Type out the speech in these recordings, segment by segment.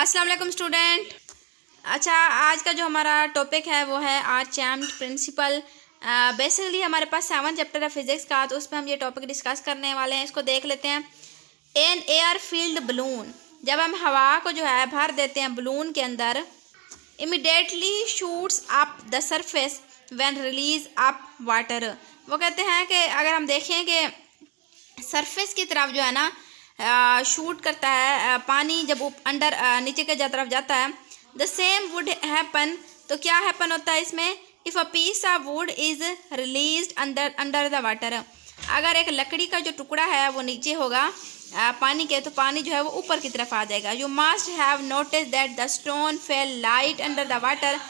अस्सलाम वालेकुम स्टूडेंट। अच्छा, आज का जो हमारा टॉपिक है वो है आर्चमेंट प्रिंसिपल। बेसिकली हमारे पास 7 चैप्टर है फिजिक्स का, तो उसमें हम ये टॉपिक डिस्कस करने वाले हैं। इसको देख लेते हैं। एन एयर फील्ड बलून, जब हम हवा को जो है भर देते हैं बलून के अंदर, immediately shoots up the surface when release up water. वो कहते हैं कि अगर हम देखें कि सरफेस की तरफ जो है ना शूट करता है पानी, जब अंडर नीचे के तरफ जाता है, द सेम वुड हैपन। तो क्या हैपन होता है इसमें? If a piece of wood is released under the water. अगर एक लकड़ी का जो टुकड़ा है वो नीचे होगा पानी के, तो पानी जो है वो ऊपर की तरफ आ जाएगा। You must have notice that the stone fail light under the water.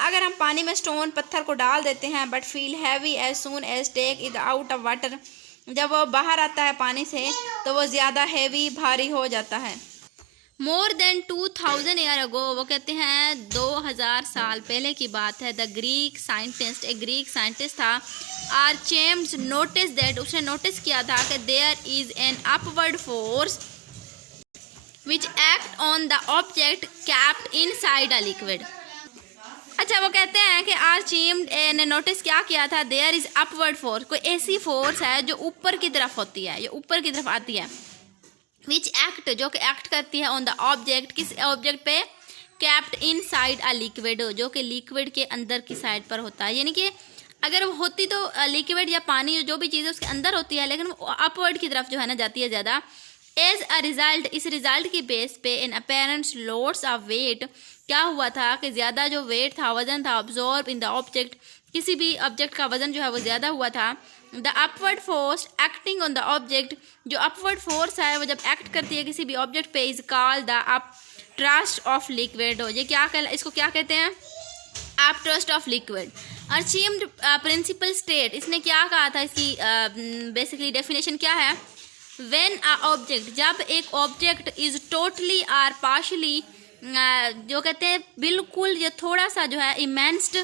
अगर हम पानी में स्टोन पत्थर को डाल देते हैं, but feel heavy as soon as take it out of water, जब वो बाहर आता है पानी से तो वो ज़्यादा हैवी भारी हो जाता है। मोर देन 2000 ईयर अगो, वो कहते हैं 2000 साल पहले की बात है। द ग्रीक साइंटिस्ट, एक ग्रीक साइंटिस्ट था, आर्चमेंस, नोटिस दैट, उसने नोटिस किया था कि there is an upward force which act on the object capped inside a liquid. अच्छा, वो कहते हैं कि आर्चमेंस ने नोटिस क्या किया था, देयर इज अपवर्ड फोर्स, कोई ऐसी फोर्स है जो ऊपर की तरफ होती है, जो ऊपर की तरफ आती है, विच एक्ट, जो कि एक्ट करती है ऑन द ऑब्जेक्ट, किस ऑब्जेक्ट पे, कैप्ड इनसाइड अ लिक्विड, जो कि लिक्विड के अंदर की साइड पर होता है। यानी कि अगर वो होती तो लिक्विड या पानी जो भी चीज़ है उसके अंदर होती है, लेकिन वो अपवर्ड की तरफ जो है ना जाती है ज़्यादा। एज अ रिजल्ट, इस रिजल्ट की बेस पे इन अपेरेंट लोड्स ऑफ वेट, क्या हुआ था कि ज़्यादा जो वेट था, वजन था, ऑब्जॉर्ब इन द ऑब्जेक्ट, किसी भी ऑब्जेक्ट का वजन जो है वो ज़्यादा हुआ था। The upward force acting on the object, जो अपवर्ड फोर्स है वो जब एक्ट करती है किसी भी ऑब्जेक्ट पे, is called the upthrust of liquid. ये क्या इसको क्या कहते हैं? Upthrust of liquid. Archimedes principle state, इसने क्या कहा था, इसकी बेसिकली डेफिनेशन क्या है? व्हेन अ ऑब्जेक्ट, जब एक ऑब्जेक्ट इज टोटली और पार्शली, जो कहते हैं बिल्कुल या थोड़ा सा जो है, इमेंस्ड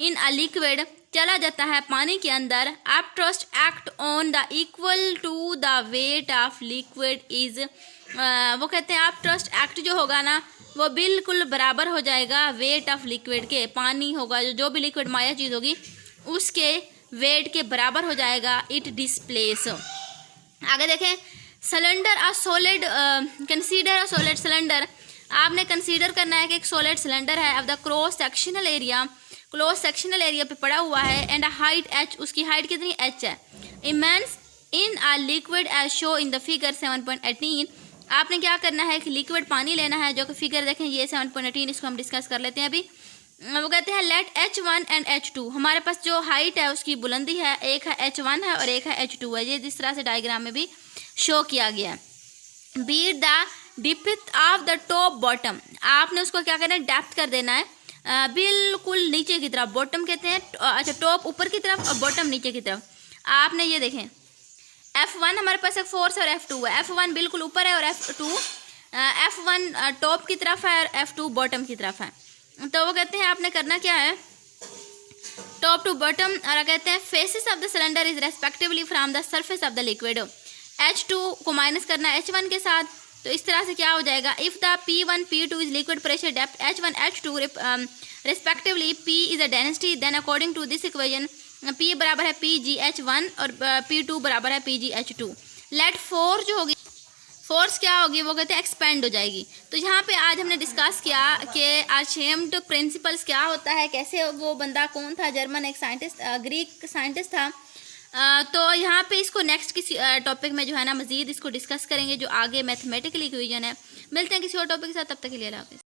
इन अ लिक्विड, चला जाता है पानी के अंदर, upthrust act on the equal to the weight of liquid is, वो कहते हैं अप ट्रस्ट एक्ट जो होगा ना वो बिल्कुल बराबर हो जाएगा वेट ऑफ लिक्विड के। पानी होगा, जो भी लिक्विड माया चीज़ होगी उसके वेट के बराबर हो जाएगा। इट डिस्प्लेस, आगे देखें, cylinder a solid, consider a solid cylinder, आपने कंसीडर करना है कि एक सॉलिड सिलेंडर है, अब the cross sectional area, close sectional area पे पड़ा हुआ है, एंड हाइट h, उसकी हाइट कितनी h है, immersed in a liquid as show in the figure 7.18। आपने क्या करना है कि लिक्विड पानी लेना है, जो कि फिगर देखें ये 7.18, इसको हम डिस्कस कर लेते हैं अभी। वो कहते हैं लेट H1 एंड H2, हमारे पास जो हाइट है उसकी बुलंदी है, एक है H1 है और एक है H2 है, ये जिस तरह से डायग्राम में भी शो किया गया है। Be the depth of the top bottom, आपने उसको क्या करना है, डेप्थ कर देना है बिल्कुल नीचे की तरफ। बॉटम कहते हैं, अच्छा, टॉप ऊपर की तरफ और बॉटम नीचे की तरफ। आपने ये देखें F1 हमारे पास एक फोर्स और F2 है, F1 बिल्कुल ऊपर है और F1 टॉप की तरफ है और F2 बॉटम की तरफ है। तो वो कहते हैं आपने करना क्या है, टॉप टू बॉटम, और कहते हैं faces of the cylinder is respectively from the surface of the liquid. H2 को माइनस करना है H1 के साथ, तो इस तरह से क्या हो जाएगा, if the P1 P2 is liquid pressure depth H1 H2 respectively, P is a density, then according to this equation P बराबर है PgH1 और P2 बराबर है PgH2। लेट फोर्स जो होगी, फोर्स क्या होगी, वो कहते हैं एक्सपेंड हो जाएगी। तो यहाँ पे आज हमने डिस्कस किया कि आर्चमेंट प्रिंसिपल्स क्या होता है, कैसे, वो बंदा कौन था, जर्मन एक साइंटिस्ट, ग्रीक साइंटिस्ट था। तो यहाँ पे इसको नेक्स्ट किसी टॉपिक में जो है ना मज़ीद इसको डिस्कस करेंगे, जो आगे मैथमेटिकल इक्वेशन है। मिलते हैं किसी और टॉपिक के साथ, तब तक के लिए अल्लाह हाफ़िज़।